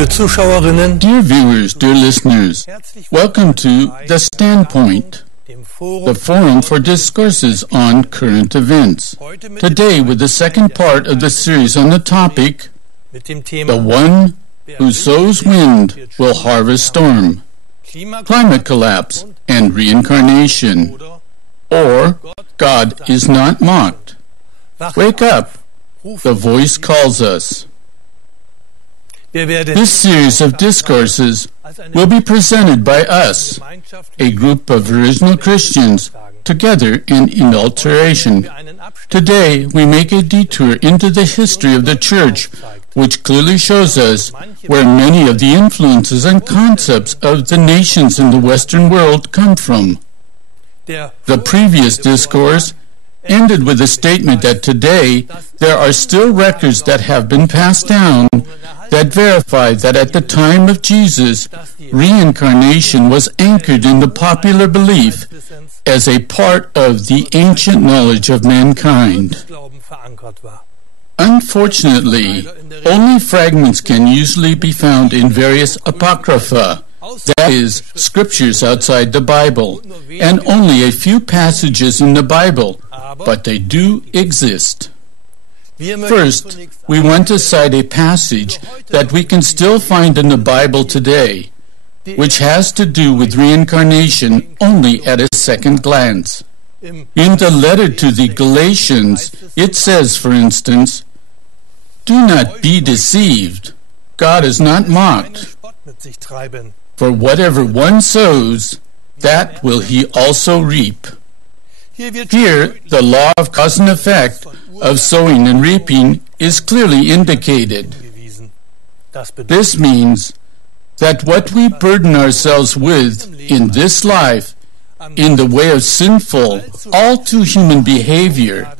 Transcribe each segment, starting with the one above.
liebe Zuschauerinnen, Dear viewers, dear listeners, welcome to The Standpoint, the forum for discourses on current events. Today with the second part of the series on the topic, The One Who Sows Wind Will Harvest Storm, Climate Collapse and Reincarnation, or God is Not Mocked. Wake up, the voice calls us. This series of discourses will be presented by us, a group of original Christians, together in adulteration. Today we make a detour into the history of the Church, which clearly shows us where many of the influences and concepts of the nations in the Western world come from. The previous discourse ended with a statement that today there are still records that have been passed down that verify that at the time of Jesus, reincarnation was anchored in the popular belief as a part of the ancient knowledge of mankind. Unfortunately, only fragments can usually be found in various apocrypha, that is, scriptures outside the Bible, and only a few passages in the Bible, but they do exist. First, we want to cite a passage that we can still find in the Bible today, which has to do with reincarnation only at a second glance. In the letter to the Galatians, it says, for instance, "Do not be deceived. God is not mocked. For whatever one sows, that will he also reap." Here, the law of cause and effect of sowing and reaping is clearly indicated. This means that what we burden ourselves with in this life, in the way of sinful, all too human behavior,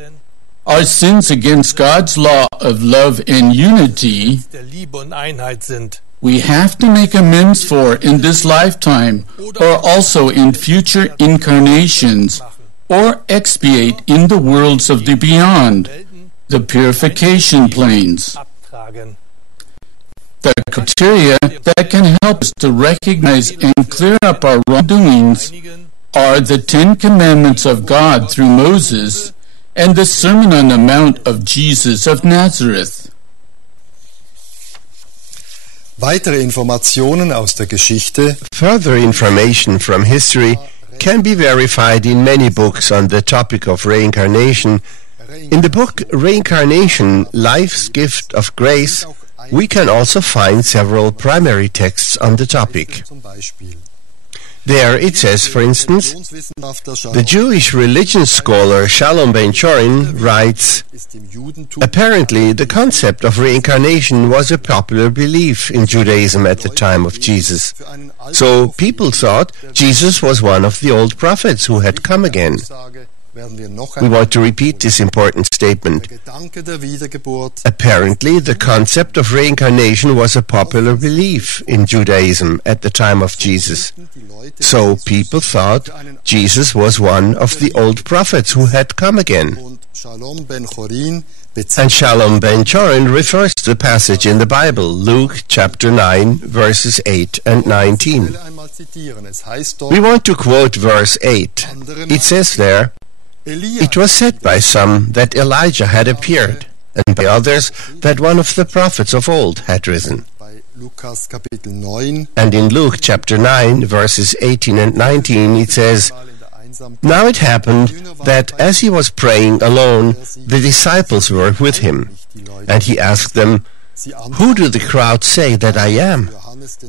our sins against God's law of love and unity, we have to make amends for in this lifetime or also in future incarnations, or expiate in the worlds of the beyond, the purification planes. The criteria that can help us to recognize and clear up our wrongdoings are the 10 Commandments of God through Moses and the Sermon on the Mount of Jesus of Nazareth. Weitere Informationen aus der Geschichte. Further information from history can be verified in many books on the topic of reincarnation. In the book Reincarnation, Life's Gift of Grace, we can also find several primary texts on the topic. There it says, for instance, the Jewish religion scholar Shalom Ben Chorin writes, apparently the concept of reincarnation was a popular belief in Judaism at the time of Jesus. So people thought Jesus was one of the old prophets who had come again. We want to repeat this important statement. Apparently, the concept of reincarnation was a popular belief in Judaism at the time of Jesus. So people thought Jesus was one of the old prophets who had come again. And Shalom Ben Chorin refers to the passage in the Bible, Luke chapter 9, verses 8 and 19. We want to quote verse 8. It says there, "It was said by some that Elijah had appeared, and by others that one of the prophets of old had risen." And in Luke chapter 9, verses 18 and 19, it says, "Now it happened that as he was praying alone, the disciples were with him. And he asked them, 'Who do the crowd say that I am?'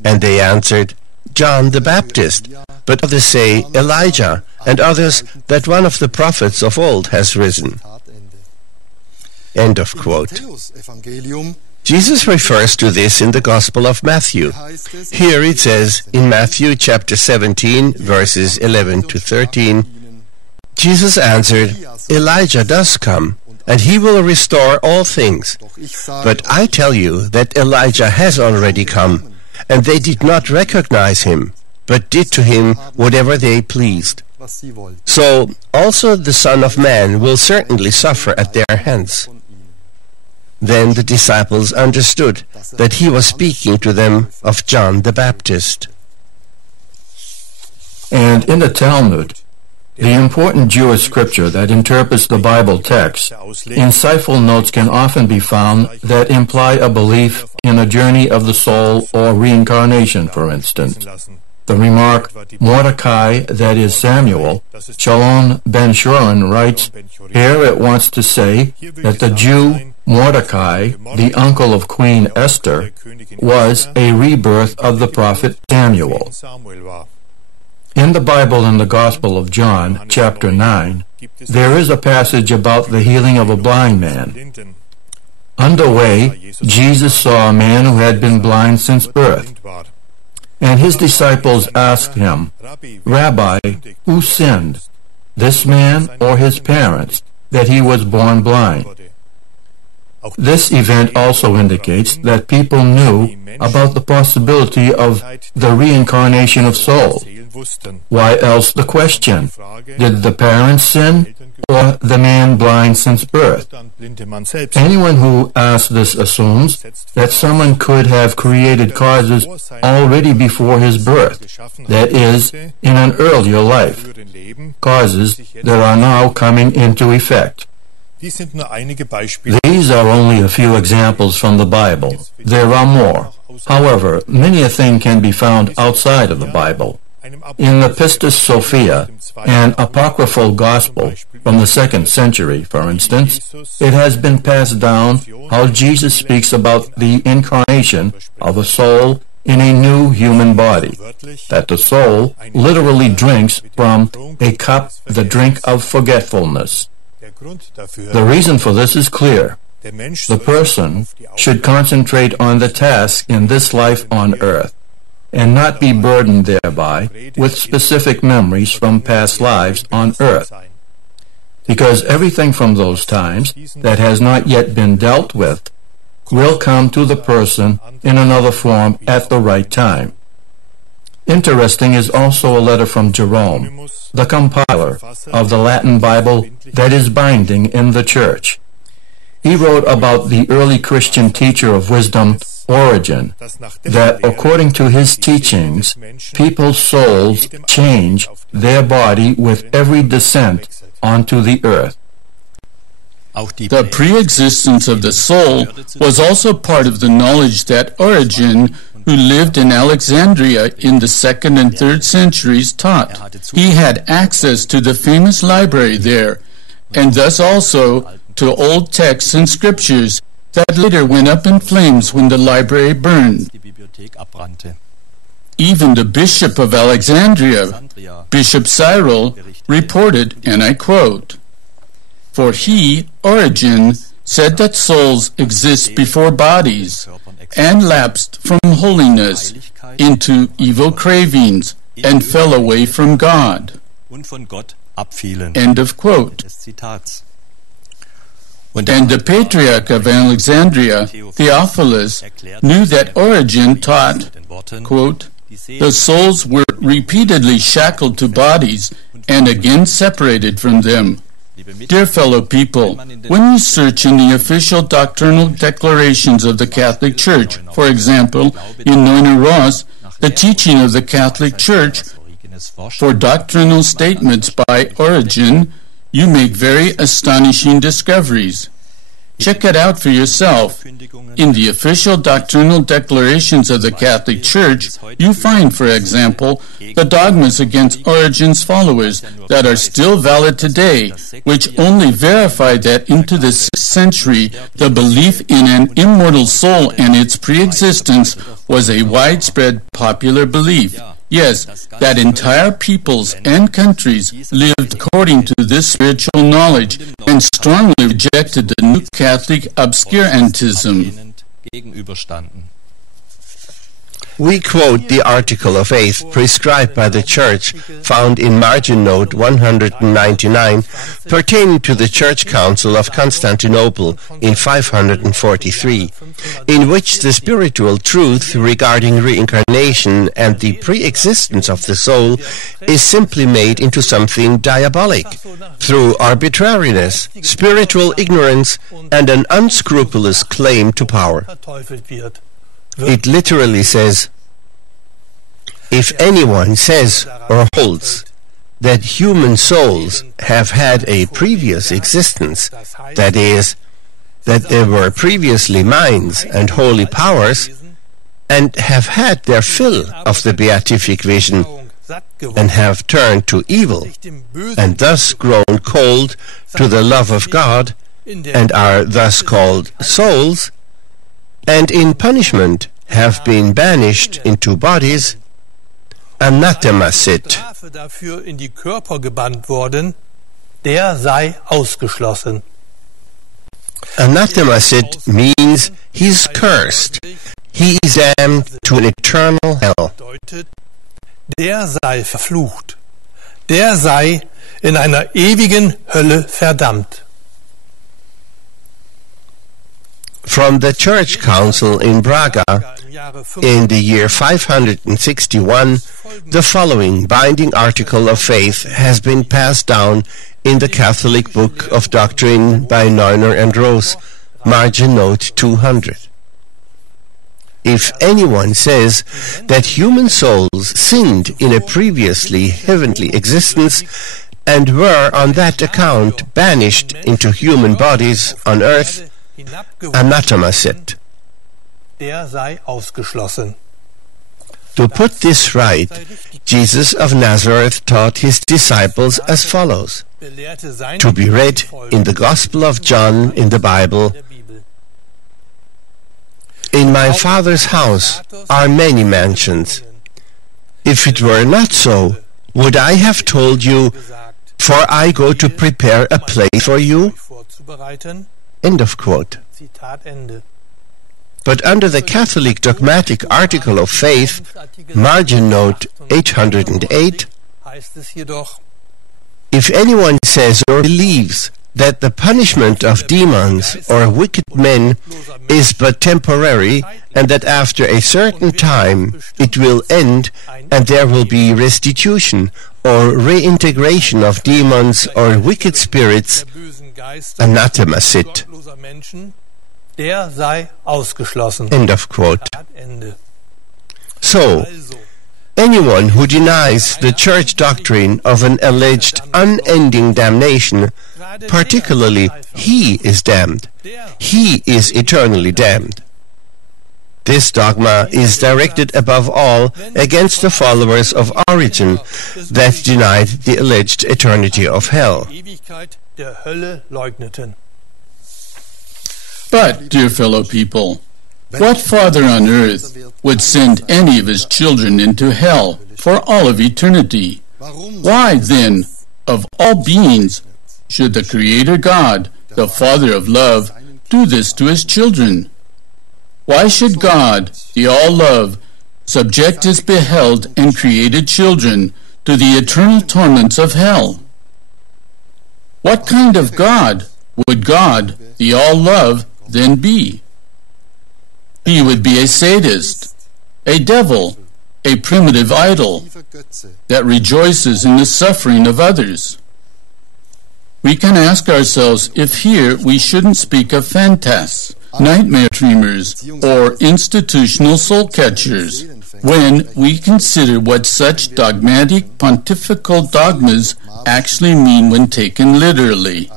And they answered, 'John the Baptist, but others say Elijah, and others that one of the prophets of old has risen.'" End of quote. Jesus refers to this in the Gospel of Matthew. Here it says in Matthew chapter 17, verses 11 to 13, Jesus answered, "Elijah does come, and he will restore all things. But I tell you that Elijah has already come, and they did not recognize him, but did to him whatever they pleased. So also the Son of Man will certainly suffer at their hands." Then the disciples understood that he was speaking to them of John the Baptist. And in the Talmud, the important Jewish scripture that interprets the Bible text, insightful notes can often be found that imply a belief in a journey of the soul or reincarnation, for instance. The remark, Mordecai, that is Samuel, Shalom ben Shorin writes, here it wants to say that the Jew Mordecai, the uncle of Queen Esther, was a rebirth of the prophet Samuel. In the Bible in the Gospel of John, chapter 9, there is a passage about the healing of a blind man. On the way, Jesus saw a man who had been blind since birth. And his disciples asked him, Rabbi, who sinned, this man or his parents, that he was born blind? This event also indicates that people knew about the possibility of the reincarnation of souls. Why else the question, did the parents sin or the man blind since birth? Anyone who asks this assumes that someone could have created causes already before his birth, that is, in an earlier life, causes that are now coming into effect. These are only a few examples from the Bible. There are more. However, many a thing can be found outside of the Bible. In the Pistis Sophia, an apocryphal gospel from the 2nd century, for instance, it has been passed down how Jesus speaks about the incarnation of a soul in a new human body, that the soul literally drinks from a cup, the drink of forgetfulness. The reason for this is clear. The person should concentrate on the task in this life on earth, and not be burdened thereby with specific memories from past lives on earth. Because everything from those times that has not yet been dealt with will come to the person in another form at the right time. Interesting is also a letter from Jerome, the compiler of the Latin Bible that is binding in the Church. He wrote about the early Christian teacher of wisdom, Origen, that according to his teachings, people's souls change their body with every descent onto the earth. The pre-existence of the soul was also part of the knowledge that Origen, who lived in Alexandria in the 2nd and 3rd centuries, taught. He had access to the famous library there, and thus also to old texts and scriptures that later went up in flames when the library burned. Even the Bishop of Alexandria, Bishop Cyril, reported, and I quote, "For he, Origen, said that souls exist before bodies, and lapsed from holiness into evil cravings, and fell away from God." End of quote. And the Patriarch of Alexandria, Theophilus, knew that Origen taught, quote, "The souls were repeatedly shackled to bodies and again separated from them." Dear fellow people, when you search in the official doctrinal declarations of the Catholic Church, for example, in Neuner Ross, the teaching of the Catholic Church, for doctrinal statements by Origen, you make very astonishing discoveries. Check it out for yourself. In the official doctrinal declarations of the Catholic Church, you find, for example, the dogmas against Origen's followers that are still valid today, which only verify that into the 6th century the belief in an immortal soul and its pre-existence was a widespread popular belief. Yes, that entire peoples and countries lived according to this spiritual knowledge and strongly rejected the new Catholic obscurantism. We quote the article of faith prescribed by the Church found in margin note 199 pertaining to the Church Council of Constantinople in 543, in which the spiritual truth regarding reincarnation and the pre-existence of the soul is simply made into something diabolic through arbitrariness, spiritual ignorance, and an unscrupulous claim to power. It literally says, if anyone says or holds that human souls have had a previous existence, that is, that there were previously minds and holy powers, and have had their fill of the beatific vision, and have turned to evil, and thus grown cold to the love of God, and are thus called souls, and in punishment have been banished into bodies, anathema sit. Anathema sit means he's cursed. He is damned to an eternal hell. Der sei verflucht. Der sei in einer ewigen Hölle verdammt. From the Church Council in Braga in the year 561, the following binding article of faith has been passed down in the Catholic Book of Doctrine by Neuner and Rose, margin note 200. If anyone says that human souls sinned in a previously heavenly existence and were on that account banished into human bodies on earth, anathema sit. Der sei ausgeschlossen. To put this right, Jesus of Nazareth taught his disciples as follows, to be read in the Gospel of John in the Bible, "In my Father's house are many mansions. If it were not so, would I have told you, for I go to prepare a place for you?" End of quote. But under the Catholic Dogmatic Article of Faith, margin note 808, if anyone says or believes that the punishment of demons or wicked men is but temporary, and that after a certain time it will end and there will be restitution or reintegration of demons or wicked spirits, anathema sit. Der sei ausgeschlossen. End of quote. So, anyone who denies the church doctrine of an alleged unending damnation, particularly he is damned. He is eternally damned. This dogma is directed above all against the followers of Origen that denied the alleged eternity of hell. But, dear fellow people, what father on earth would send any of his children into hell for all of eternity? Why, then, of all beings, should the Creator God, the Father of love, do this to his children? Why should God, the all-love, subject his beheld and created children to the eternal torments of hell? What kind of God would God, the all-love, then be? He would be a sadist, a devil, a primitive idol that rejoices in the suffering of others. We can ask ourselves if here we shouldn't speak of phantasts, nightmare dreamers, or institutional soul catchers when we consider what such dogmatic pontifical dogmas actually mean when taken literally.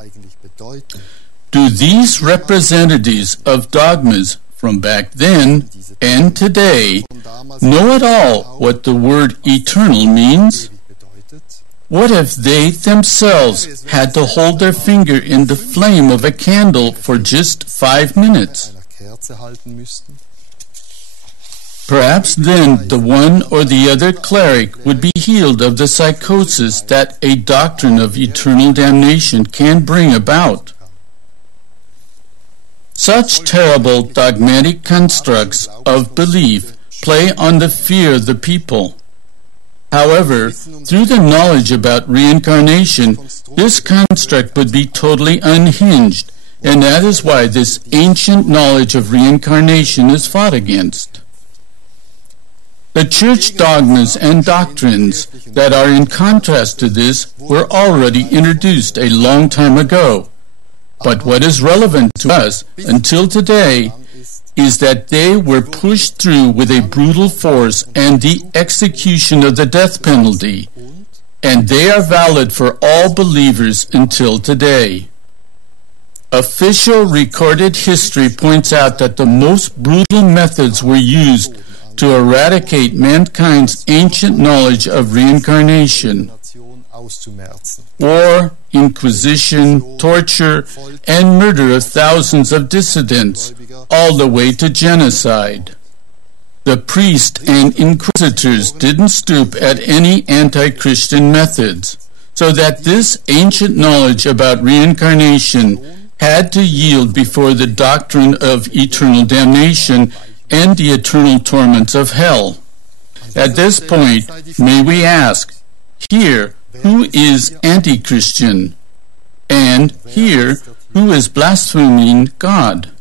Do these representatives of dogmas from back then and today know at all what the word eternal means? What if they themselves had to hold their finger in the flame of a candle for just 5 minutes? Perhaps then the one or the other cleric would be healed of the psychosis that a doctrine of eternal damnation can bring about. Such terrible dogmatic constructs of belief play on the fear of the people. However, through the knowledge about reincarnation, this construct would be totally unhinged, and that is why this ancient knowledge of reincarnation is fought against. The church dogmas and doctrines that are in contrast to this were already introduced a long time ago. But what is relevant to us until today is that they were pushed through with a brutal force and the execution of the death penalty, and they are valid for all believers until today. Official recorded history points out that the most brutal methods were used to eradicate mankind's ancient knowledge of reincarnation. War, inquisition, torture, and murder of thousands of dissidents, all the way to genocide. The priests and inquisitors didn't stoop at any anti-Christian methods, so that this ancient knowledge about reincarnation had to yield before the doctrine of eternal damnation and the eternal torments of hell. At this point, may we ask, here, who is anti-Christian? And here, who is blaspheming God?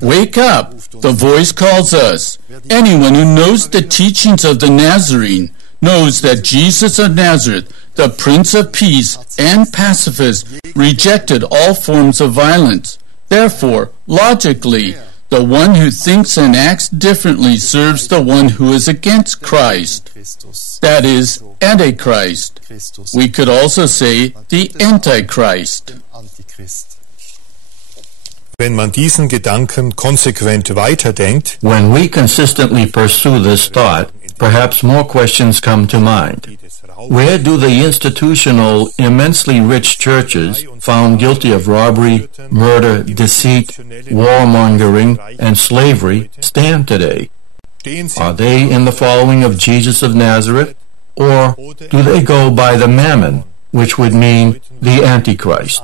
Wake up! The voice calls us. Anyone who knows the teachings of the Nazarene knows that Jesus of Nazareth, the Prince of Peace and pacifist, rejected all forms of violence. Therefore, logically, the one who thinks and acts differently serves the one who is against Christ. That is, Antichrist. We could also say the Antichrist. Wenn man diesen Gedanken konsequent weiterdenkt, when we consistently pursue this thought, perhaps more questions come to mind. Where do the institutional, immensely rich churches found guilty of robbery, murder, deceit, warmongering, and slavery stand today? Are they in the following of Jesus of Nazareth, or do they go by the mammon, which would mean the Antichrist?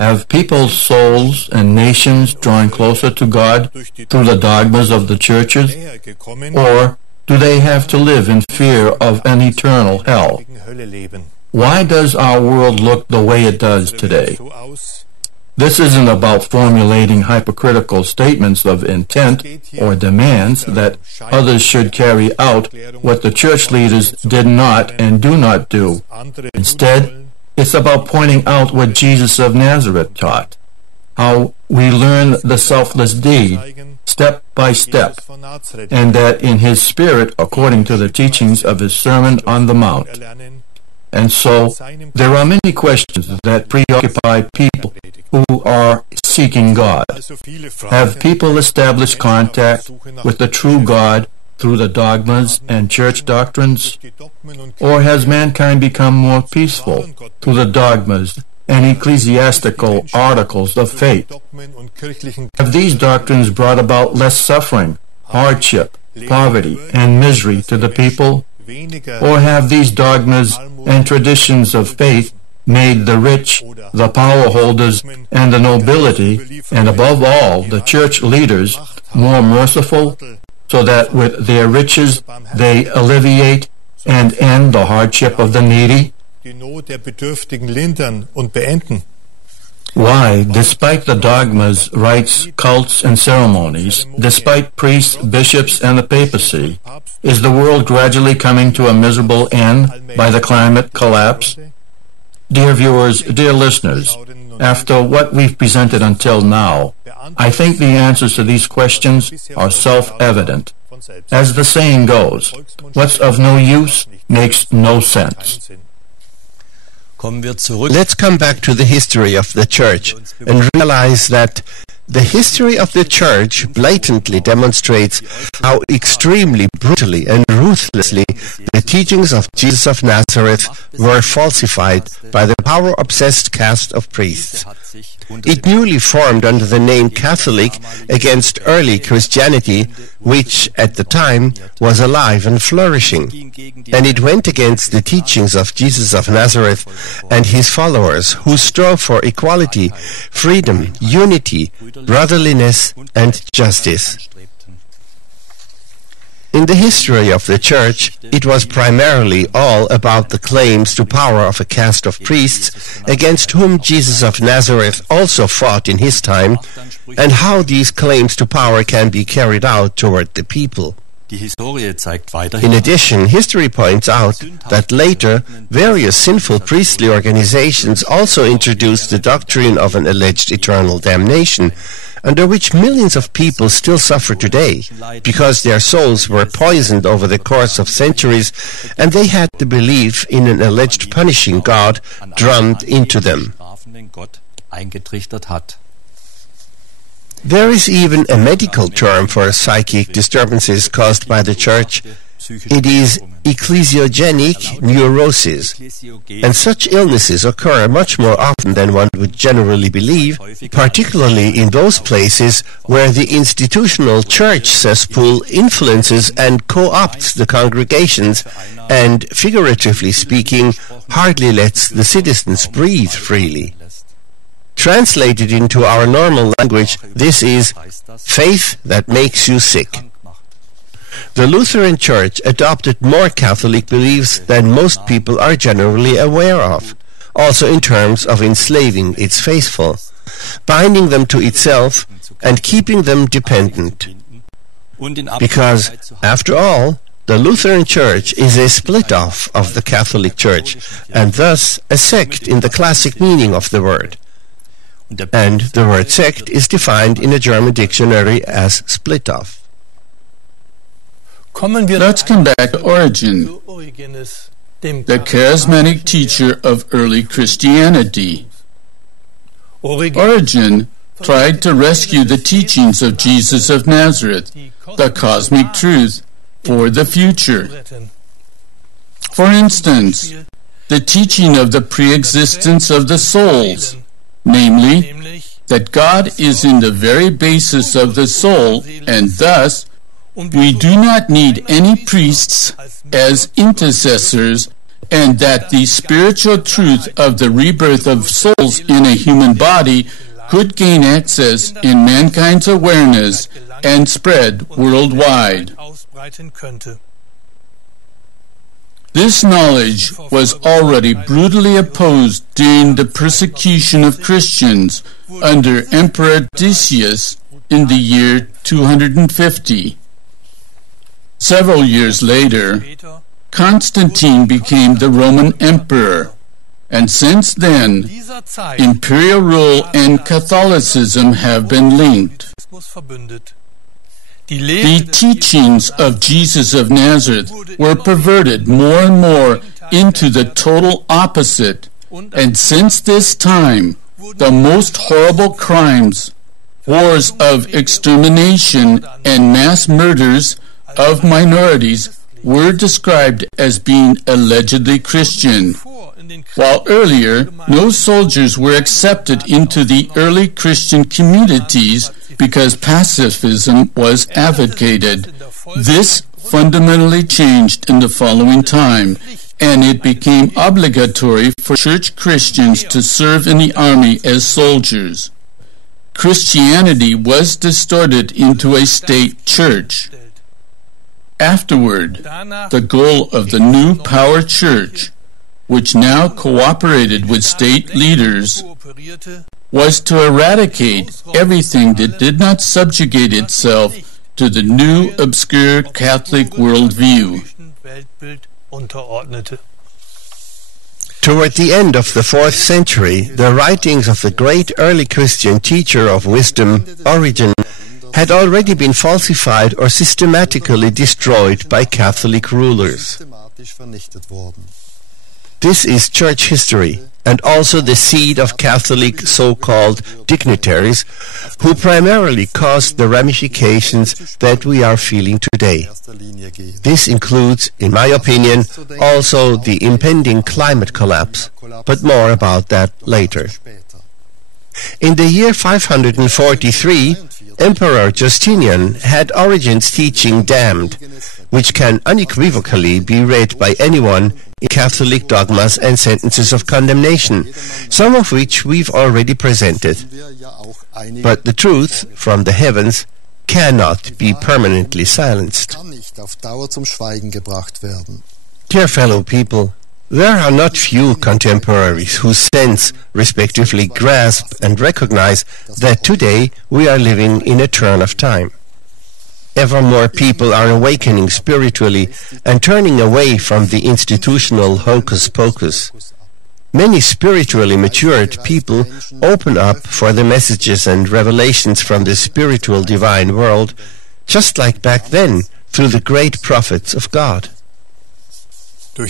Have people's souls and nations drawn closer to God through the dogmas of the churches, or do they have to live in fear of an eternal hell? Why does our world look the way it does today? This isn't about formulating hypocritical statements of intent or demands that others should carry out what the church leaders did not and do not do. Instead, it's about pointing out what Jesus of Nazareth taught, how we learn the selfless deed step by step, and that in his spirit according to the teachings of his Sermon on the Mount. And so, there are many questions that preoccupy people who are seeking God. Have people established contact with the true God through the dogmas and church doctrines? Or has mankind become more peaceful through the dogmas and ecclesiastical articles of faith? Have these doctrines brought about less suffering, hardship, poverty, and misery to the people? Or have these dogmas and traditions of faith made the rich, the power holders, and the nobility, and above all the church leaders, more merciful, so that with their riches they alleviate and end the hardship of the needy? Why, despite the dogmas, rites, cults, and ceremonies, despite priests, bishops, and the papacy, is the world gradually coming to a miserable end by the climate collapse? Dear viewers, dear listeners, after what we've presented until now, I think the answers to these questions are self-evident. As the saying goes, what's of no use makes no sense. Let's come back to the history of the Church and realize that the history of the Church blatantly demonstrates how extremely brutally and ruthlessly the teachings of Jesus of Nazareth were falsified by the power-obsessed caste of priests. It newly formed under the name Catholic against early Christianity, which at the time was alive and flourishing. And it went against the teachings of Jesus of Nazareth and his followers, who strove for equality, freedom, unity, brotherliness, and justice. In the history of the Church, it was primarily all about the claims to power of a caste of priests against whom Jesus of Nazareth also fought in his time, and how these claims to power can be carried out toward the people. In addition, history points out that later, various sinful priestly organizations also introduced the doctrine of an alleged eternal damnation, under which millions of people still suffer today, because their souls were poisoned over the course of centuries, and they had the belief in an alleged punishing God drummed into them. There is even a medical term for psychic disturbances caused by the Church. It is ecclesiogenic neurosis, and such illnesses occur much more often than one would generally believe, particularly in those places where the institutional church cesspool influences and co-opts the congregations and, figuratively speaking, hardly lets the citizens breathe freely. Translated into our normal language, this is faith that makes you sick. The Lutheran Church adopted more Catholic beliefs than most people are generally aware of, also in terms of enslaving its faithful, binding them to itself and keeping them dependent. Because, after all, the Lutheran Church is a split-off of the Catholic Church, and thus a sect in the classic meaning of the word. And the word sect is defined in a German dictionary as split-off. Let's come back to Origen, the charismatic teacher of early Christianity. Origen tried to rescue the teachings of Jesus of Nazareth, the cosmic truth, for the future. For instance, the teaching of the pre-existence of the souls, namely, that God is in the very basis of the soul, and thus we do not need any priests as intercessors, and that the spiritual truth of the rebirth of souls in a human body could gain access in mankind's awareness and spread worldwide. This knowledge was already brutally opposed during the persecution of Christians under Emperor Decius in the year 250. Several years later, Constantine became the Roman emperor, and since then, imperial rule and Catholicism have been linked. The teachings of Jesus of Nazareth were perverted more and more into the total opposite, and since this time, the most horrible crimes, wars of extermination, and mass murders of minorities were described as being allegedly Christian, while earlier no soldiers were accepted into the early Christian communities because pacifism was advocated. This fundamentally changed in the following time, and it became obligatory for church Christians to serve in the army as soldiers. Christianity was distorted into a state church. Afterward, the goal of the new power church, which now cooperated with state leaders, was to eradicate everything that did not subjugate itself to the new obscure Catholic worldview. Toward the end of the 4th century, the writings of the great early Christian teacher of wisdom, Origen, had already been falsified or systematically destroyed by Catholic rulers. This is church history, and also the seed of Catholic so-called dignitaries, who primarily caused the ramifications that we are feeling today. This includes, in my opinion, also the impending climate collapse, but more about that later. In the year 543, Emperor Justinian had Origen's teaching damned, which can unequivocally be read by anyone in Catholic dogmas and sentences of condemnation, some of which we've already presented. But the truth from the heavens cannot be permanently silenced. nicht auf Dauer zum Schweigen gebracht werden. Dear fellow people, there are not few contemporaries who sense, respectively grasp and recognize that today we are living in a turn of time. Ever more people are awakening spiritually and turning away from the institutional hocus-pocus. Many spiritually matured people open up for the messages and revelations from the spiritual divine world, just like back then through the great prophets of God. Through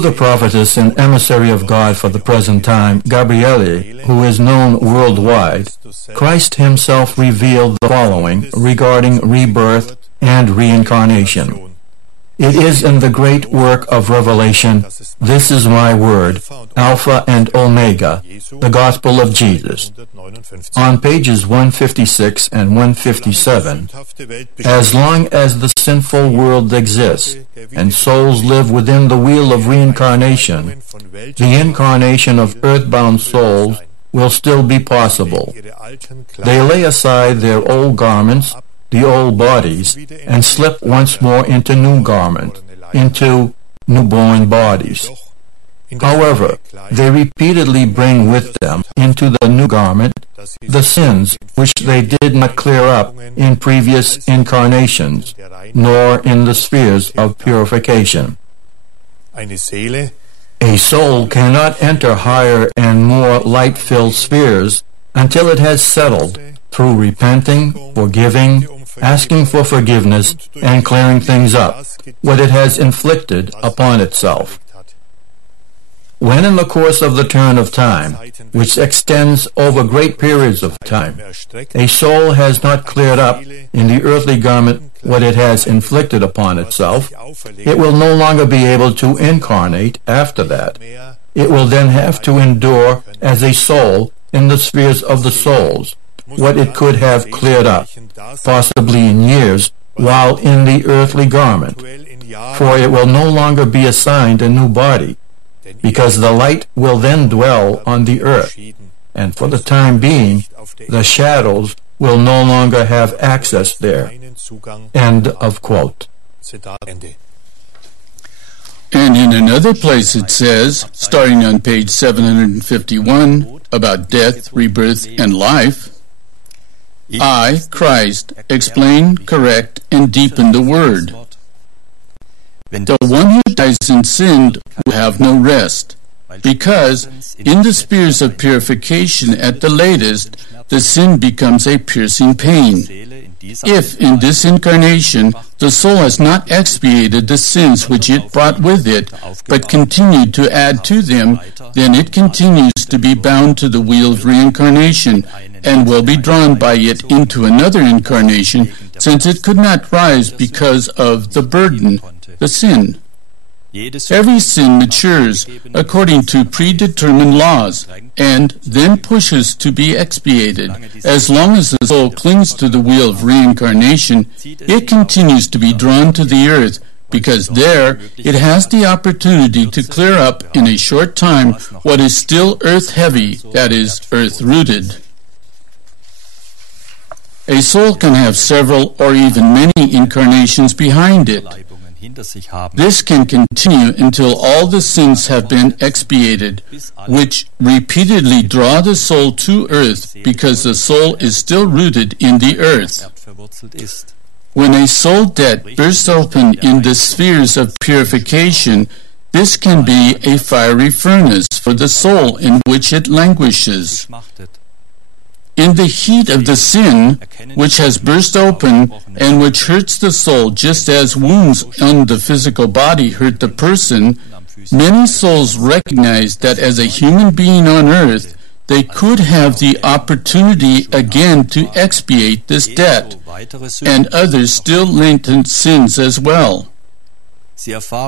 the prophetess and emissary of God for the present time, Gabriele, who is known worldwide, Christ himself revealed the following regarding rebirth and reincarnation. It is in the great work of Revelation, "This is my word, Alpha and Omega," the Gospel of Jesus. On pages 156 and 157, as long as the sinful world exists and souls live within the wheel of reincarnation, the incarnation of earthbound souls will still be possible. They lay aside their old garments, the old bodies, and slip once more into new garments, into newborn bodies. However, they repeatedly bring with them into the new garment the sins which they did not clear up in previous incarnations, nor in the spheres of purification. A soul cannot enter higher and more light-filled spheres until it has settled, through repenting, forgiving, asking for forgiveness, and clearing things up, what it has inflicted upon itself. When in the course of the turn of time, which extends over great periods of time, a soul has not cleared up in the earthly garment what it has inflicted upon itself, it will no longer be able to incarnate after that. It will then have to endure as a soul in the spheres of the souls what it could have cleared up, possibly in years, while in the earthly garment, for it will no longer be assigned a new body, because the light will then dwell on the earth, and for the time being, the shadows will no longer have access there. End of quote. And in another place it says, starting on page 751, about death, rebirth, and life, I, Christ, explain, correct, and deepen the word. The one who dies in sin will have no rest, because in the spheres of purification at the latest, the sin becomes a piercing pain. If in this incarnation the soul has not expiated the sins which it brought with it, but continued to add to them, then it continues to be bound to the wheel of reincarnation, and will be drawn by it into another incarnation, since it could not rise because of the burden, the sin. Every sin matures according to predetermined laws, and then pushes to be expiated. As long as the soul clings to the wheel of reincarnation, it continues to be drawn to the earth, because there it has the opportunity to clear up in a short time what is still earth-heavy, that is, earth-rooted. A soul can have several or even many incarnations behind it. This can continue until all the sins have been expiated, which repeatedly draw the soul to earth, because the soul is still rooted in the earth. When a soul debt bursts open in the spheres of purification, this can be a fiery furnace for the soul in which it languishes. In the heat of the sin, which has burst open and which hurts the soul just as wounds on the physical body hurt the person, many souls recognize that as a human being on earth, they could have the opportunity again to expiate this debt, and other still latent sins as well.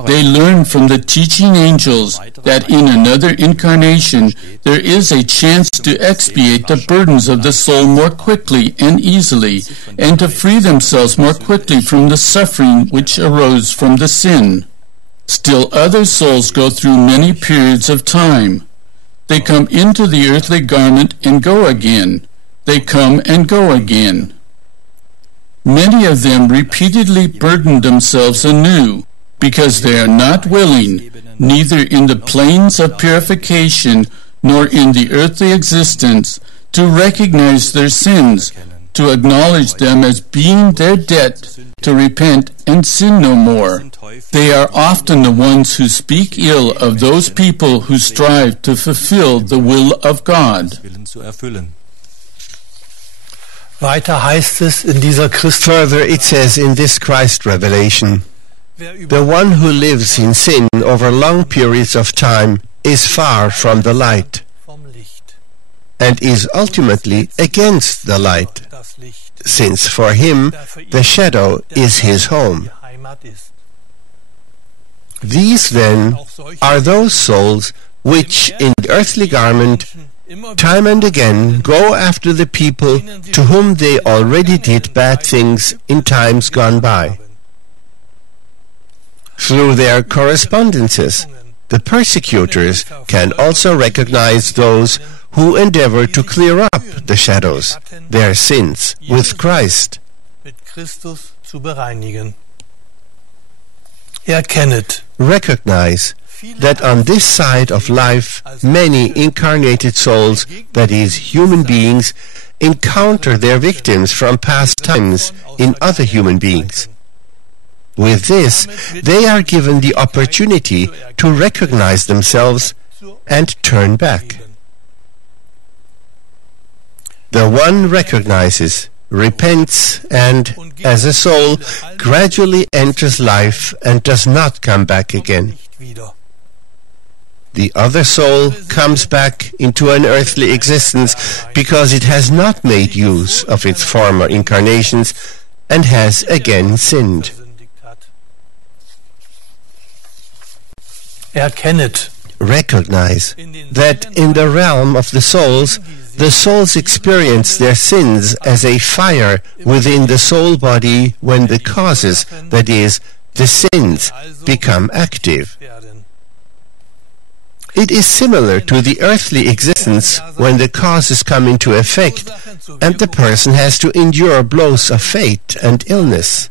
They learn from the teaching angels that in another incarnation there is a chance to expiate the burdens of the soul more quickly and easily, and to free themselves more quickly from the suffering which arose from the sin. Still other souls go through many periods of time. They come into the earthly garment and go again. They come and go again. Many of them repeatedly burden themselves anew, because they are not willing, neither in the planes of purification nor in the earthly existence, to recognize their sins, to acknowledge them as being their debt, to repent and sin no more. They are often the ones who speak ill of those people who strive to fulfill the will of God. Further, it says in this Christ revelation, the one who lives in sin over long periods of time is far from the light and is ultimately against the light, since for him the shadow is his home. These then are those souls which in the earthly garment time and again go after the people to whom they already did bad things in times gone by. Through their correspondences, the persecutors can also recognize those who endeavor to clear up the shadows, their sins, with Christ. Recognize that on this side of life many incarnated souls, that is, human beings, encounter their victims from past times in other human beings. With this, they are given the opportunity to recognize themselves and turn back. The one recognizes, repents, and, as a soul, gradually enters life and does not come back again. The other soul comes back into an earthly existence because it has not made use of its former incarnations and has again sinned. Recognize that in the realm of the souls experience their sins as a fire within the soul body when the causes, that is, the sins, become active. It is similar to the earthly existence when the causes come into effect and the person has to endure blows of fate and illness.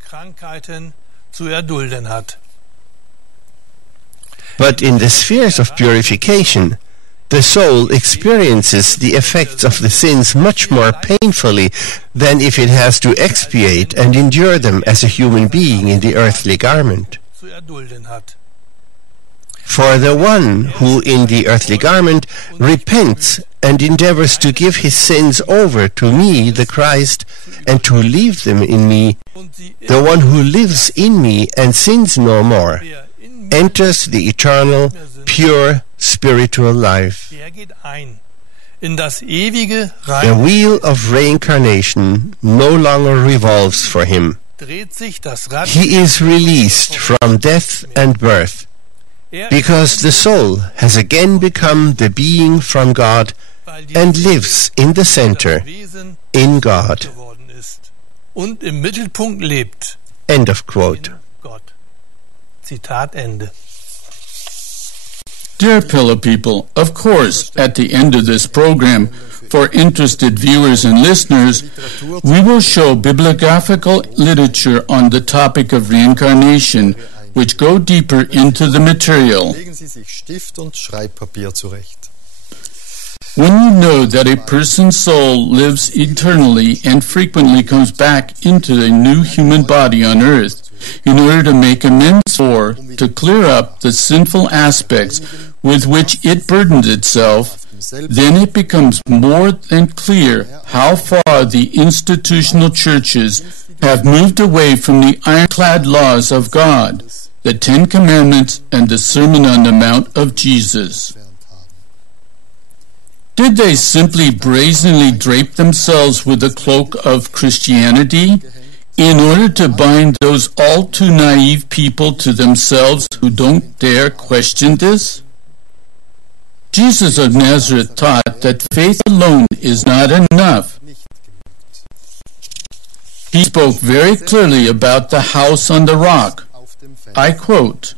But in the spheres of purification, the soul experiences the effects of the sins much more painfully than if it has to expiate and endure them as a human being in the earthly garment. For the one who in the earthly garment repents and endeavors to give his sins over to me, the Christ, and to leave them in me, the one who lives in me and sins no more, enters the eternal, pure, spiritual life. The wheel of reincarnation no longer revolves for him. He is released from death and birth, because the soul has again become the being from God and lives in the center, in God. End of quote. Dear Pillow People, of course, at the end of this program, for interested viewers and listeners, we will show bibliographical literature on the topic of reincarnation, which go deeper into the material. When you know that a person's soul lives eternally and frequently comes back into a new human body on earth, in order to make amends for, to clear up the sinful aspects with which it burdens itself, then it becomes more than clear how far the institutional churches have moved away from the ironclad laws of God, the Ten Commandments and the Sermon on the Mount of Jesus. Did they simply brazenly drape themselves with the cloak of Christianity in order to bind those all too naive people to themselves who don't dare question this? Jesus of Nazareth taught that faith alone is not enough. He spoke very clearly about the house on the rock. I quote,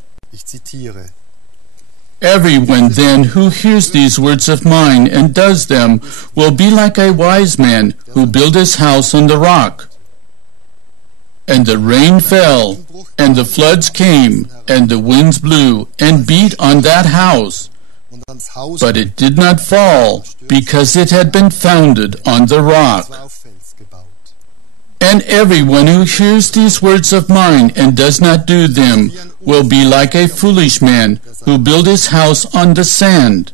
"Everyone then who hears these words of mine and does them will be like a wise man who built his house on the rock. and the rain fell, and the floods came, and the winds blew, and beat on that house. But it did not fall, because it had been founded on the rock. And everyone who hears these words of mine and does not do them will be like a foolish man who built his house on the sand.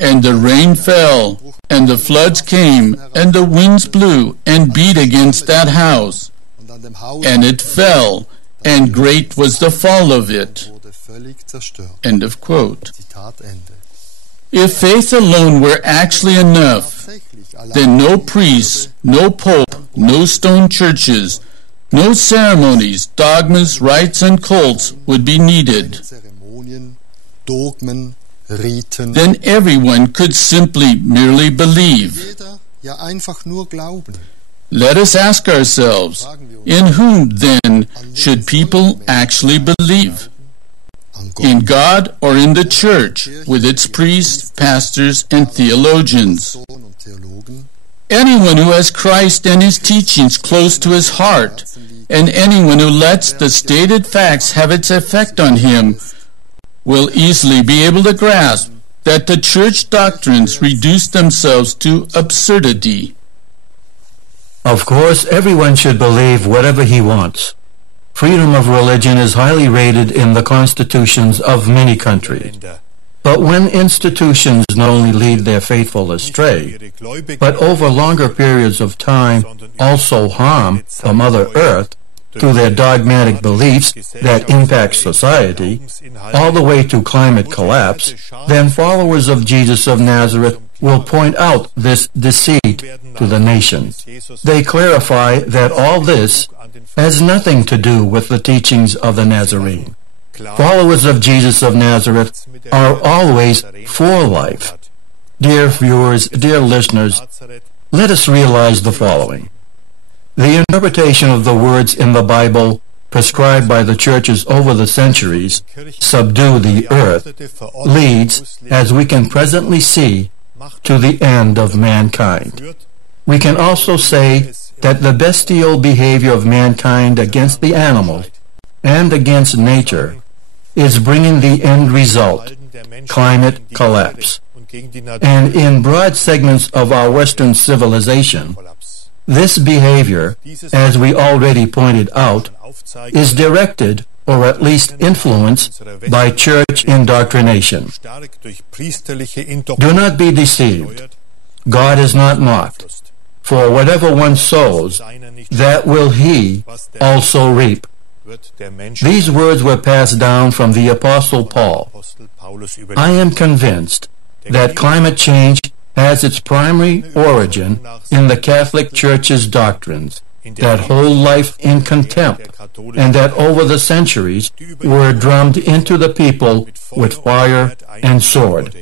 And the rain fell, and the floods came, and the winds blew, and beat against that house. And it fell, and great was the fall of it. End of quote. If faith alone were actually enough, then no priests, no pope, no stone churches, no ceremonies, dogmas, rites, and cults would be needed. Then everyone could simply merely believe. Let us ask ourselves, in whom then should people actually believe? In God or in the church with its priests, pastors, and theologians? Anyone who has Christ and his teachings close to his heart, and anyone who lets the stated facts have its effect on him, will easily be able to grasp that the church doctrines reduce themselves to absurdity. Of course, everyone should believe whatever he wants. Freedom of religion is highly rated in the constitutions of many countries. But when institutions not only lead their faithful astray, but over longer periods of time also harm the Mother Earth through their dogmatic beliefs that impact society, all the way to climate collapse, then followers of Jesus of Nazareth will point out this deceit to the nations. They clarify that all this has nothing to do with the teachings of the Nazarene. Followers of Jesus of Nazareth are always for life. Dear viewers, dear listeners, let us realize the following. The interpretation of the words in the Bible prescribed by the churches over the centuries, subdue the earth, leads, as we can presently see, to the end of mankind. We can also say that the bestial behavior of mankind against the animals and against nature is bringing the end result, climate collapse. And in broad segments of our Western civilization, this behavior, as we already pointed out, is directed or at least influenced by church indoctrination. Do not be deceived. God is not mocked. For whatever one sows, that will he also reap. These words were passed down from the Apostle Paul. I am convinced that climate change has its primary origin in the Catholic Church's doctrines that hold life in contempt and that over the centuries were drummed into the people with fire and sword.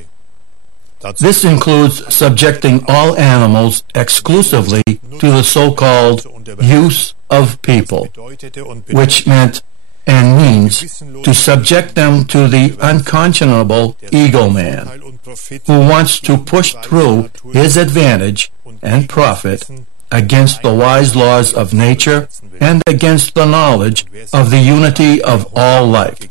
This includes subjecting all animals exclusively to the so-called use of people, which meant and means to subject them to the unconscionable ego man, who wants to push through his advantage and profit against the wise laws of nature and against the knowledge of the unity of all life.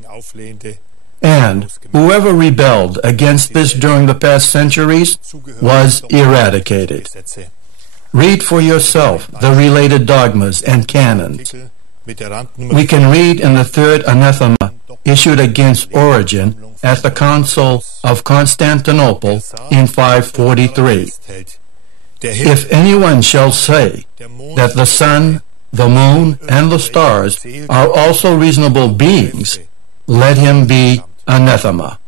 And whoever rebelled against this during the past centuries was eradicated. Read for yourself the related dogmas and canons. We can read in the third anathema issued against Origen at the Council of Constantinople in 543. If anyone shall say that the sun, the moon, and the stars are also reasonable beings, let him be anathema.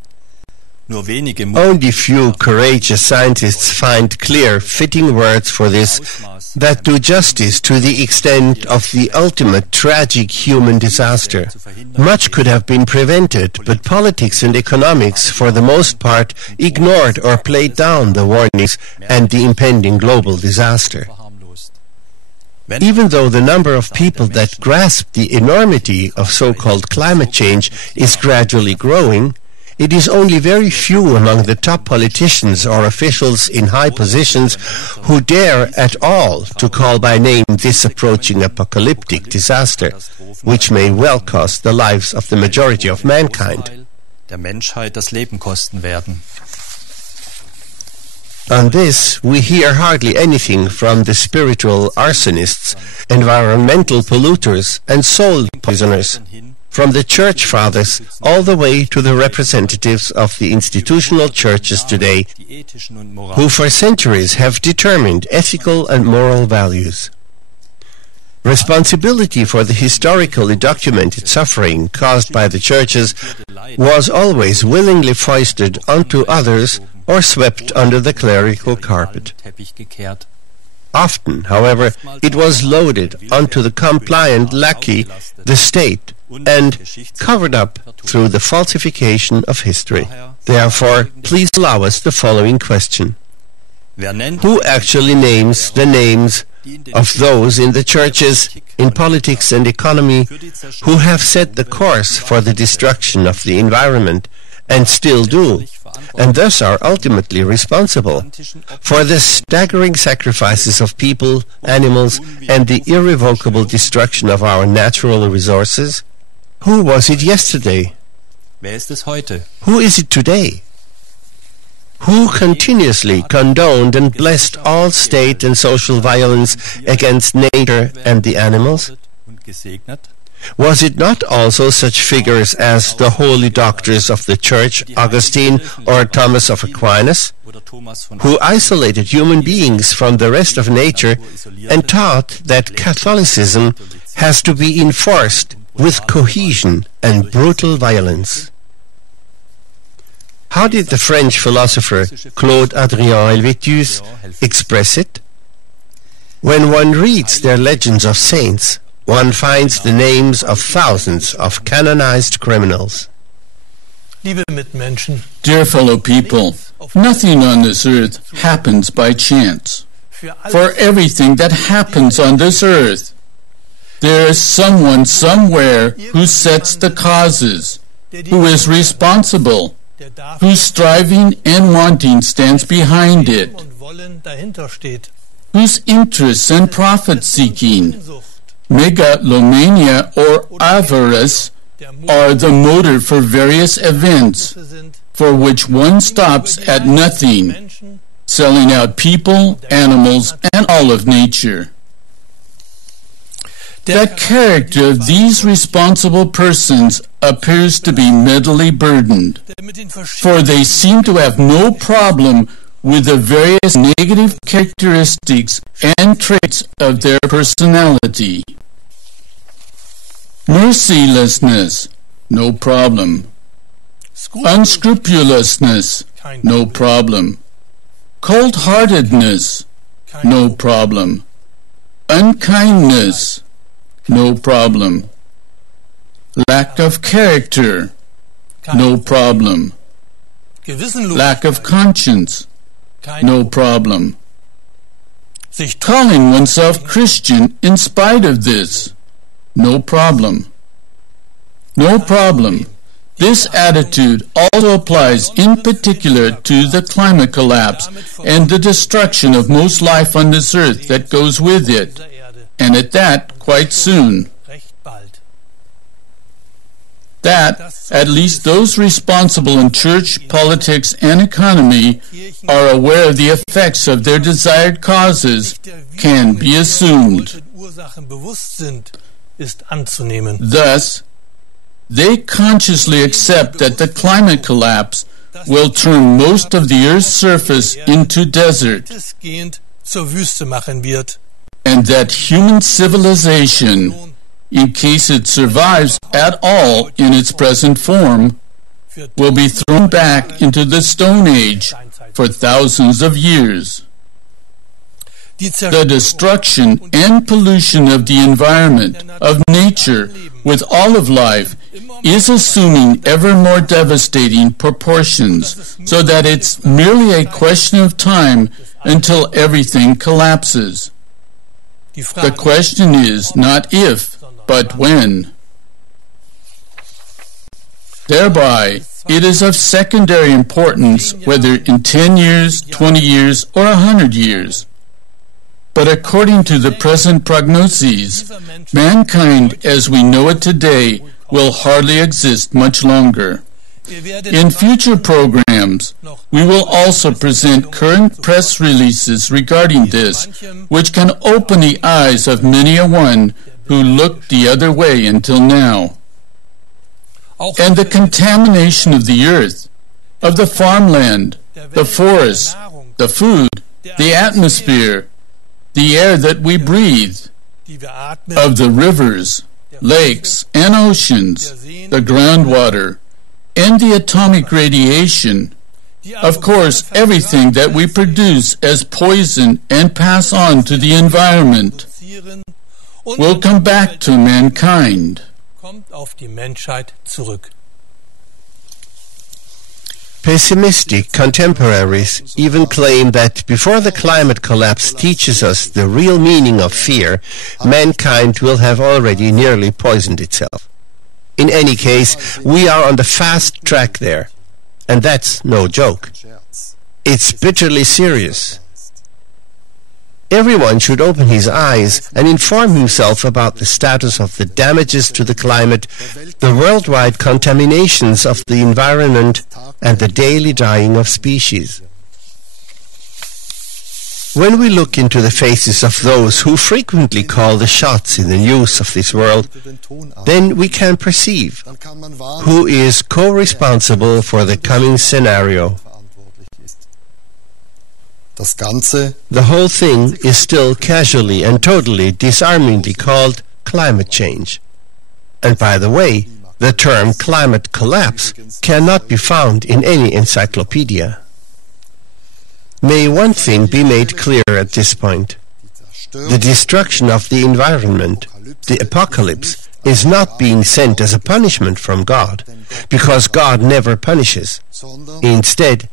Only few courageous scientists find clear, fitting words for this that do justice to the extent of the ultimate tragic human disaster. Much could have been prevented, but politics and economics, for the most part, ignored or played down the warnings and the impending global disaster. Even though the number of people that grasp the enormity of so-called climate change is gradually growing, It is only very few among the top politicians or officials in high positions who dare at all to call by name this approaching apocalyptic disaster, which may well cost the lives of the majority of mankind. On this, we hear hardly anything from the spiritual arsonists, environmental polluters, and soul poisoners, from the church fathers all the way to the representatives of the institutional churches today, who for centuries have determined ethical and moral values. Responsibility for the historically documented suffering caused by the churches was always willingly foisted onto others or swept under the clerical carpet. Often, however, it was loaded onto the compliant lackey, the state, and covered up through the falsification of history. Therefore, please allow us the following question. Who actually names the names of those in the churches, in politics and economy, who have set the course for the destruction of the environment, and still do, and thus are ultimately responsible for the staggering sacrifices of people, animals, and the irrevocable destruction of our natural resources? Who was it yesterday? Who is it today? Who continuously condoned and blessed all state and social violence against nature and the animals? Was it not also such figures as the holy doctors of the Church, Augustine or Thomas of Aquinas, who isolated human beings from the rest of nature and taught that Catholicism has to be enforced with cohesion and brutal violence? How did the French philosopher Claude Adrien Helvétius express it? When one reads their legends of saints, one finds the names of thousands of canonized criminals. Dear fellow people, nothing on this earth happens by chance. For everything that happens on this earth, there is someone somewhere who sets the causes, who is responsible, whose striving and wanting stands behind it, whose interests and profit-seeking, megalomania or avarice, are the motive for various events, for which one stops at nothing, selling out people, animals, and all of nature. The character of these responsible persons appears to be mentally burdened, for they seem to have no problem with the various negative characteristics and traits of their personality. Mercilessness, no problem. Unscrupulousness, no problem. Cold-heartedness, no problem. Unkindness, no problem. Lack of character, no problem. Lack of conscience, no problem. Calling oneself Christian in spite of this, no problem. No problem. This attitude also applies in particular to the climate collapse and the destruction of most life on this earth that goes with it, and at that quite soon. That, at least those responsible in church, politics, and economy are aware of the effects of their desired causes can be assumed. Thus, they consciously accept that the climate collapse will turn most of the Earth's surface into desert, and that human civilization, in case it survives at all in its present form, will be thrown back into the Stone Age for thousands of years. The destruction and pollution of the environment, of nature, with all of life, is assuming ever more devastating proportions, so that it's merely a question of time until everything collapses. The question is not if, but when. Thereby, it is of secondary importance whether in 10 years, 20 years, or 100 years. But according to the present prognoses, mankind as we know it today will hardly exist much longer. In future programs, we will also present current press releases regarding this, which can open the eyes of many a one who looked the other way until now. And the contamination of the earth, of the farmland, the forests, the food, the atmosphere, the air that we breathe, of the rivers, lakes, and oceans, the groundwater, and the atomic radiation, of course, everything that we produce as poison and pass on to the environment, will come back to mankind. Pessimistic contemporaries even claim that before the climate collapse teaches us the real meaning of fear, mankind will have already nearly poisoned itself. In any case, we are on the fast track there, and that's no joke. It's bitterly serious. Everyone should open his eyes and inform himself about the status of the damages to the climate, the worldwide contaminations of the environment, and the daily dying of species. When we look into the faces of those who frequently call the shots in the news of this world, then we can perceive who is co-responsible for the coming scenario. The whole thing is still casually and totally disarmingly called climate change. And by the way, the term climate collapse cannot be found in any encyclopedia. May one thing be made clear at this point. The destruction of the environment, the apocalypse, is not being sent as a punishment from God, because God never punishes. Instead,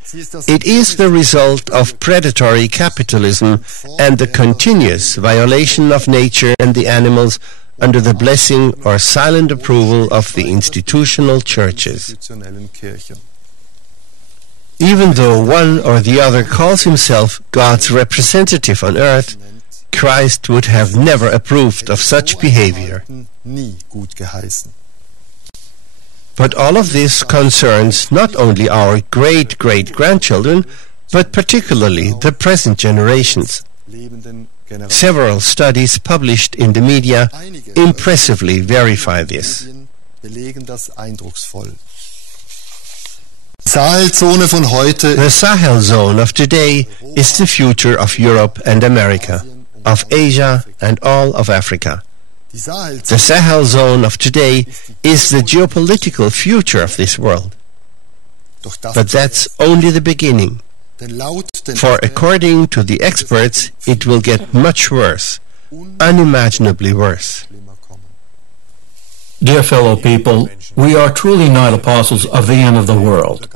it is the result of predatory capitalism and the continuous violation of nature and the animals under the blessing or silent approval of the institutional churches. Even though one or the other calls himself God's representative on earth, Christ would have never approved of such behavior. But all of this concerns not only our great-great-grandchildren, but particularly the present generations. Several studies published in the media impressively verify this. The Sahel zone of today is the future of Europe and America, of Asia and all of Africa. The Sahel zone of today is the geopolitical future of this world. But that's only the beginning. For according to the experts, it will get much worse, unimaginably worse. Dear fellow people, we are truly not apostles of the end of the world.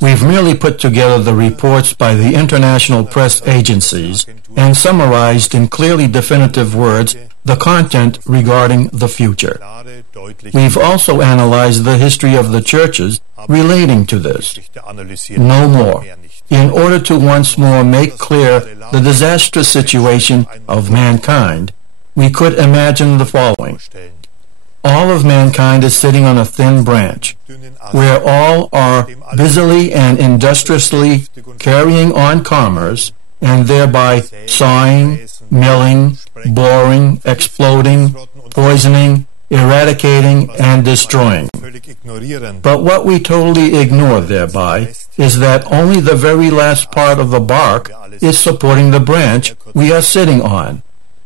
We've merely put together the reports by the international press agencies and summarized in clearly definitive words the content regarding the future. We've also analyzed the history of the churches relating to this. No more. In order to once more make clear the disastrous situation of mankind, we could imagine the following. All of mankind is sitting on a thin branch, where all are busily and industriously carrying on commerce, and thereby sawing, milling, boring, exploding, poisoning, eradicating, and destroying. But what we totally ignore thereby is that only the very last part of the bark is supporting the branch we are sitting on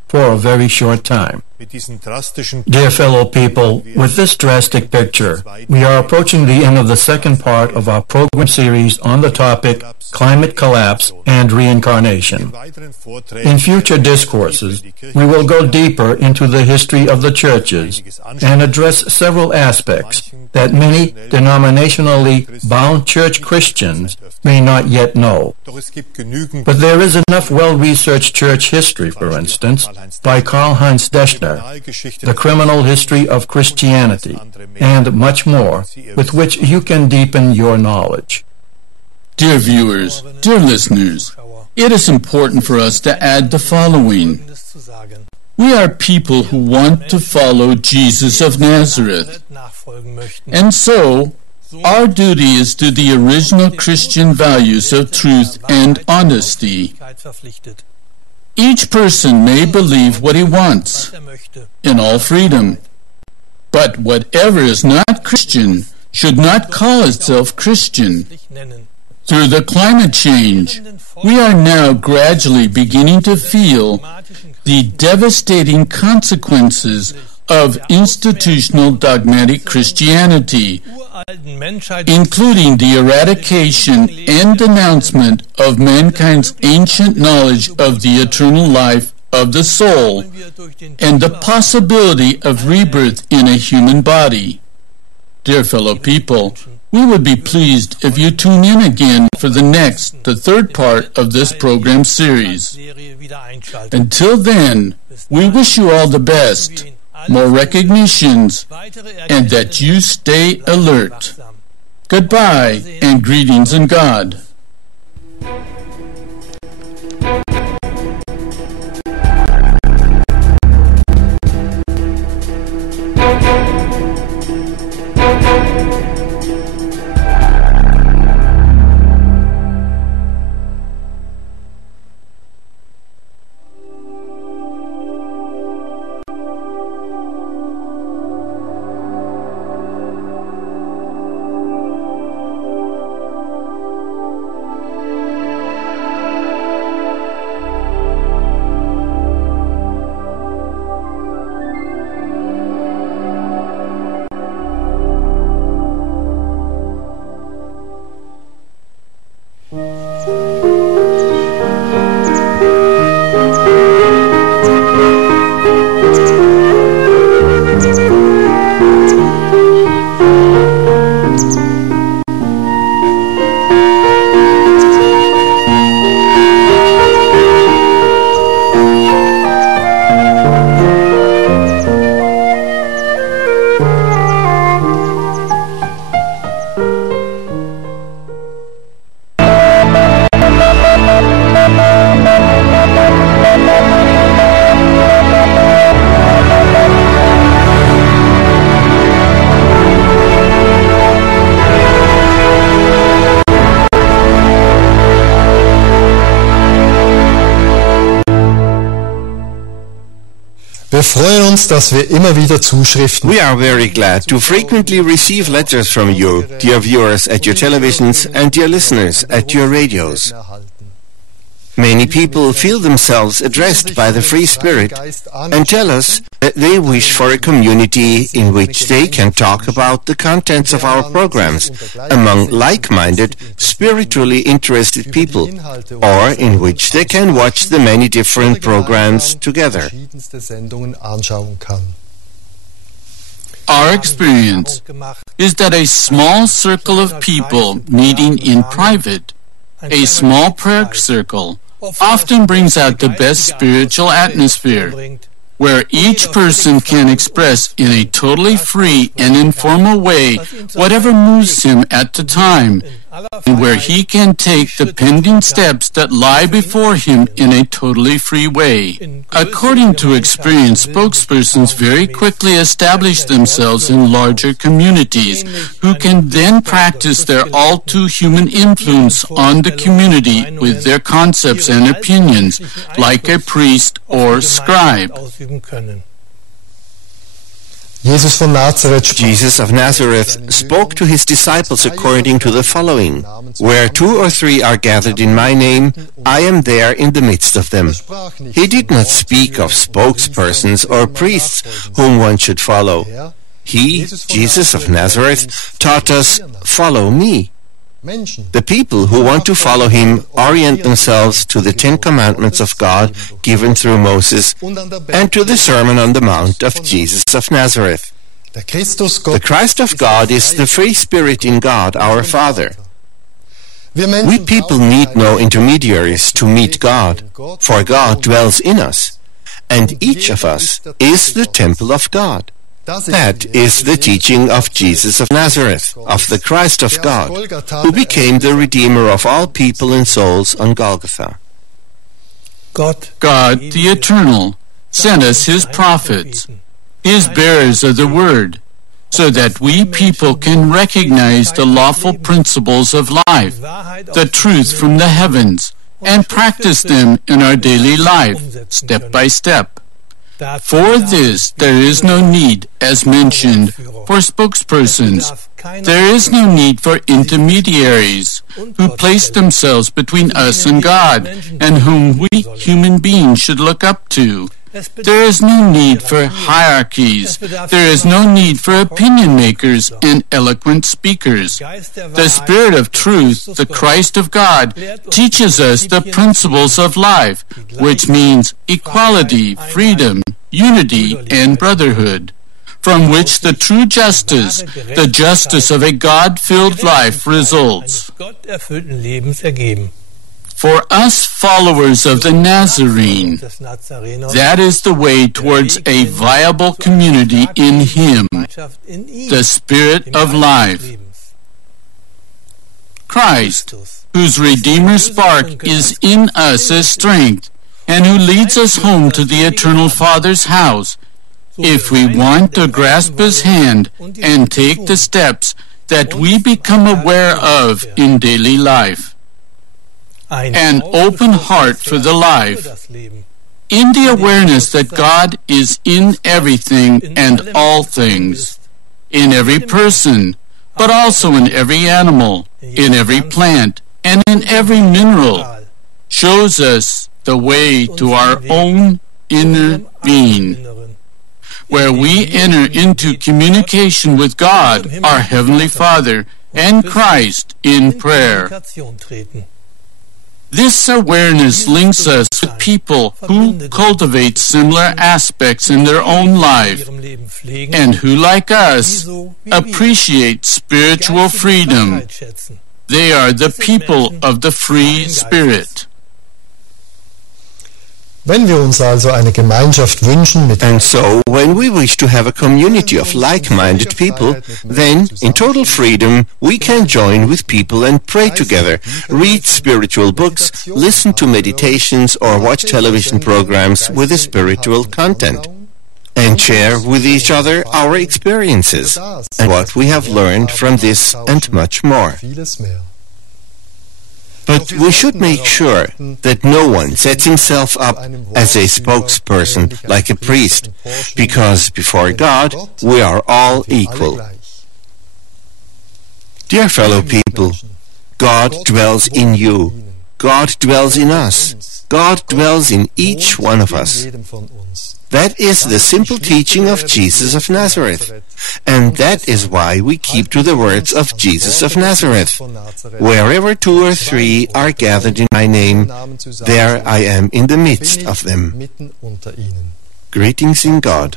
for a very short time. Dear fellow people, with this drastic picture, we are approaching the end of the second part of our program series on the topic Climate Collapse and Reincarnation. In future discourses, we will go deeper into the history of the churches and address several aspects that many denominationally bound church Christians may not yet know. But there is enough well-researched church history, for instance, by Karl-Heinz Deschner, The Criminal History of Christianity, and much more, with which you can deepen your knowledge. Dear viewers, dear listeners, it is important for us to add the following. We are people who want to follow Jesus of Nazareth. And so, our duty is to the original Christian values of truth and honesty. Each person may believe what he wants, in all freedom. But whatever is not Christian should not call itself Christian. Through the climate change, we are now gradually beginning to feel the devastating consequences of institutional dogmatic Christianity, including the eradication and denouncement of mankind's ancient knowledge of the eternal life of the soul and the possibility of rebirth in a human body. Dear fellow people, we would be pleased if you tune in again for the third part of this program series. Until then, we wish you all the best, more recognitions, and that you stay alert. Goodbye, and greetings in God. Wir freuen uns, dass wir immer wieder Zuschriften. We are very glad to frequently receive letters from you, dear viewers at your televisions and dear listeners at your radios. Many people feel themselves addressed by the Free Spirit and tell us that they wish for a community in which they can talk about the contents of our programs among like-minded, spiritually interested people, or in which they can watch the many different programs together. Our experience is that a small circle of people meeting in private, a small prayer circle, often brings out the best spiritual atmosphere, where each person can express in a totally free and informal way whatever moves him at the time, and where he can take the pending steps that lie before him in a totally free way. According to experience, spokespersons very quickly establish themselves in larger communities, who can then practice their all-too-human influence on the community with their concepts and opinions, like a priest or scribe. Jesus of Nazareth spoke to his disciples according to the following: "Where 2 or 3 are gathered in my name, I am there in the midst of them." He did not speak of spokespersons or priests whom one should follow. He, Jesus of Nazareth, taught us, "Follow me." The people who want to follow him orient themselves to the 10 Commandments of God given through Moses and to the Sermon on the Mount of Jesus of Nazareth. The Christ of God is the free Spirit in God, our Father. We people need no intermediaries to meet God, for God dwells in us, and each of us is the temple of God. That is the teaching of Jesus of Nazareth, of the Christ of God, who became the Redeemer of all people and souls on Golgotha. God, the Eternal, sent us His prophets, His bearers of the Word, so that we people can recognize the lawful principles of life, the truth from the heavens, and practice them in our daily life, step by step. For this, there is no need, as mentioned, for spokespersons. There is no need for intermediaries who place themselves between us and God, and whom we human beings should look up to. There is no need for hierarchies. There is no need for opinion makers and eloquent speakers. The Spirit of truth, the Christ of God, teaches us the principles of life, which means equality, freedom, unity, and brotherhood, from which the true justice, the justice of a God-filled life, results. For us followers of the Nazarene, that is the way towards a viable community in Him, the Spirit of life. Christ, whose Redeemer spark is in us as strength, and who leads us home to the Eternal Father's house, if we want to grasp His hand and take the steps that we become aware of in daily life. An open heart for the life, in the awareness that God is in everything and all things, in every person, but also in every animal, in every plant, and in every mineral, shows us the way to our own inner being, where we enter into communication with God, our Heavenly Father, and Christ in prayer. This awareness links us with people who cultivate similar aspects in their own life and who, like us, appreciate spiritual freedom. They are the people of the free spirit. Wenn wir uns also eine Gemeinschaft wünschen mit And so, when we wish to have a community of like-minded people, then, in total freedom, we can join with people and pray together, read spiritual books, listen to meditations, or watch television programs with a spiritual content, and share with each other our experiences and what we have learned from this and much more. vieles mehr. But we should make sure that no one sets himself up as a spokesperson like a priest, because before God we are all equal. Dear fellow people, God dwells in you. God dwells in us. God dwells in each one of us. That is the simple teaching of Jesus of Nazareth. And that is why we keep to the words of Jesus of Nazareth. Wherever 2 or 3 are gathered in my name, there I am in the midst of them. Greetings in God.